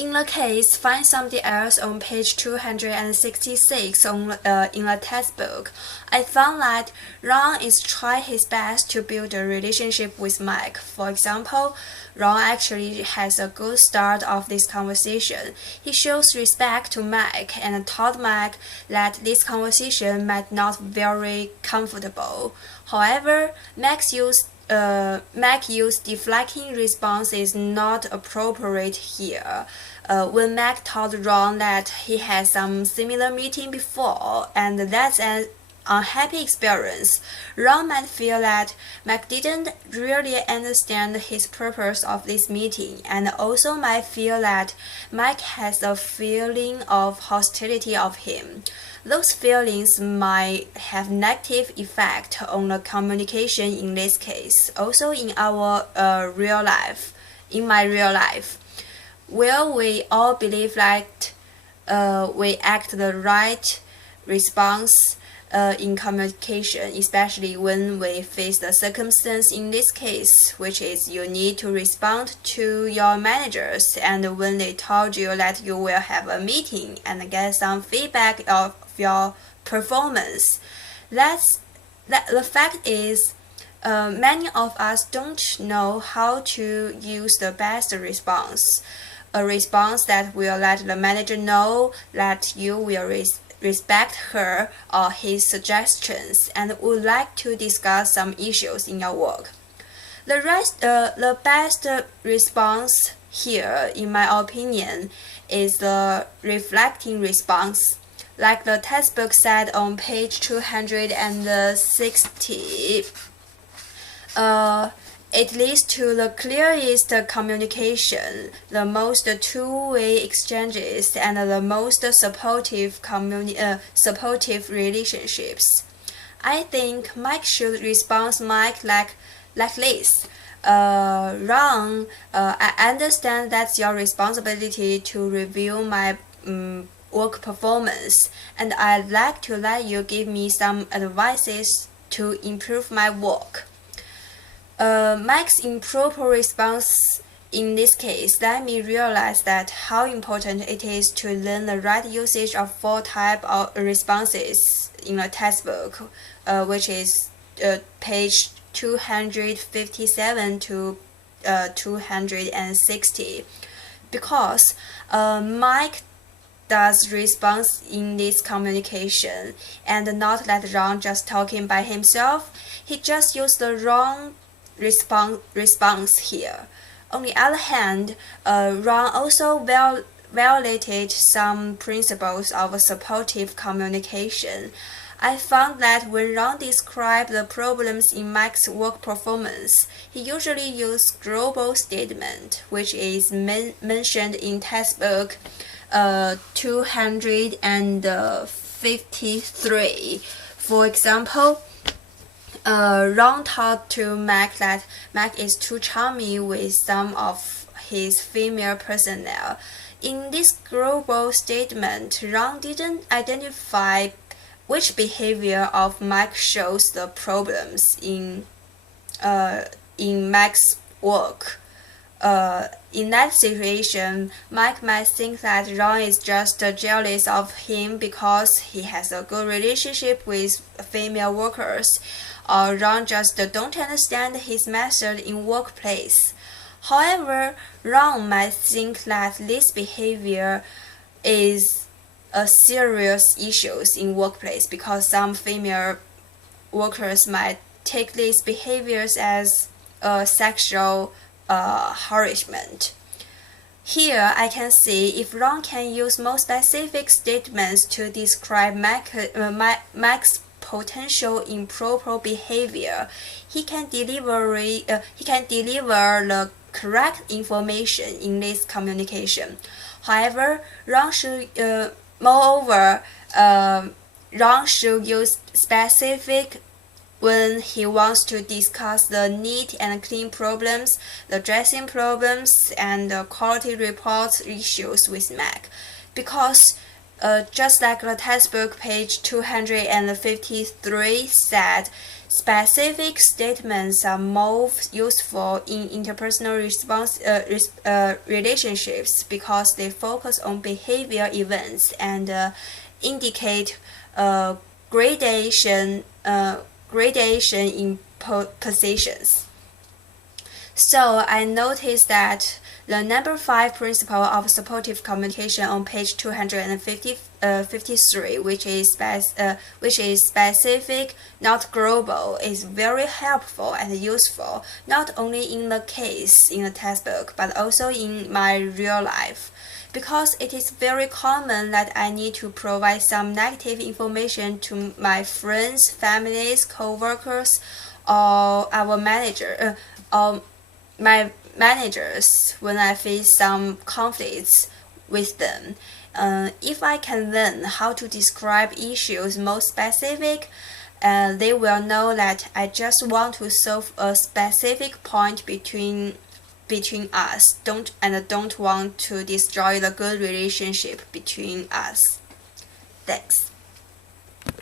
In the case, find something else on page 266 in the textbook, I found that Ron is trying his best to build a relationship with Mike. For example, Ron actually has a good start of this conversation. He shows respect to Mike and told Mike that this conversation might not be very comfortable. However, Mike's deflecting response is not appropriate here. When Mac told Ron that he had some similar meeting before and that's an unhappy experience, Ron might feel that Mac didn't really understand his purpose of this meeting, and also might feel that Mike has a feeling of hostility of him. Those feelings might have negative effect on the communication in this case. Also in our in my real life, where we all believe that we act the right response in communication, especially when we face the circumstance in this case, which is you need to respond to your managers, and when they told you that you will have a meeting and get some feedback of your performance. The fact is, many of us don't know how to use the best response, a response that will let the manager know that you will respect her or his suggestions and would like to discuss some issues in your work. The best response here, in my opinion, is the reflecting response. Like the textbook said on page 260, it leads to the clearest communication, the most two-way exchanges, and the most supportive relationships. I think Mike should respond like this. Ron, I understand that's your responsibility to review my work performance, and I'd like to let you give me some advices to improve my work. Mike's improper response in this case let me realize that how important it is to learn the right usage of 4 types of responses in the textbook, which is page 257 to 260, because Mike does response in this communication and not let Ron just talking by himself. He just used the wrong response here. On the other hand, Ron also violated some principles of supportive communication. I found that when Ron described the problems in Mike's work performance, he usually used global statement, which is mentioned in textbook 253. For example, Ron talked to Mac that Mac is too charming with some of his female personnel. In this global statement, Ron didn't identify which behavior of Mac shows the problems in Mac's work. In that situation, Mike might think that Ron is just jealous of him because he has a good relationship with female workers, or Ron just don't understand his method in workplace. However, Ron might think that this behavior is a serious issue in workplace because some female workers might take these behaviors as sexual harassment. Here I can see if Ron can use more specific statements to describe Mac's potential improper behavior, he can deliver the correct information in this communication. However, Ron should use specific when he wants to discuss the neat and clean problems, the dressing problems, and the quality report issues with Mac, because just like the textbook page 253 said, specific statements are more useful in interpersonal relationships because they focus on behavior events and indicate gradation in positions. So I noticed that the number 5 principle of supportive communication on page 253, which is specific, not global, is very helpful and useful, not only in the case in the textbook, but also in my real life. Because it is very common that I need to provide some negative information to my friends, families, co-workers, or our manager, or my managers when I face some conflicts with them. If I can learn how to describe issues more specific, they will know that I just want to solve a specific point between us, don't want to destroy the good relationship between us. Thanks.